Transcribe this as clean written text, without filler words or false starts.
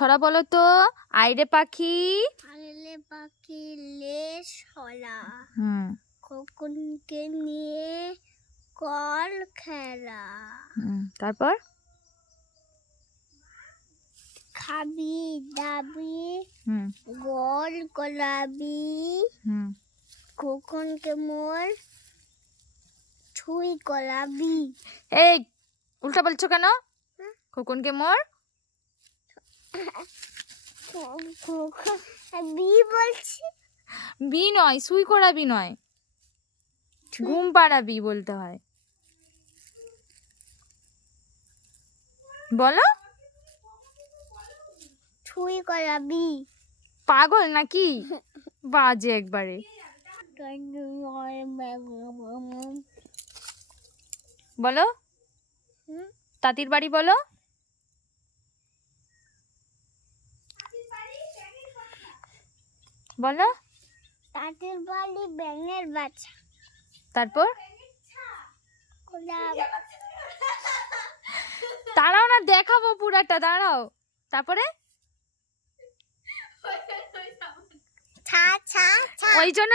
ছড়া বলো তো। আইরে পাখি লেজ হলা, হুম খোকনকে নিয়ে কল খেলা, তারপর খাবি দাবি গোল গোলাবি, খোকনকে মোর ছুঁই গোলাবি। এই উল্টা বলছো কেন? খোকনকে মোর বি বলছি। বি নয়, সুই করাবি নয়, ঘুম পাড়াবি বলতে হয়। বলো। ছুঁই করাবি। পাগল নাকি? বাজে একবারে। বলো তাঁতির বাড়ি বলো। বলো তাঁতির বাড়ি ব্যাঙের বাচ্চা। তারপর দাঁড়াও না, দেখাবো পুরাটা, দাঁড়াও। তারপরে ছা ছা ছা। ওই জন্য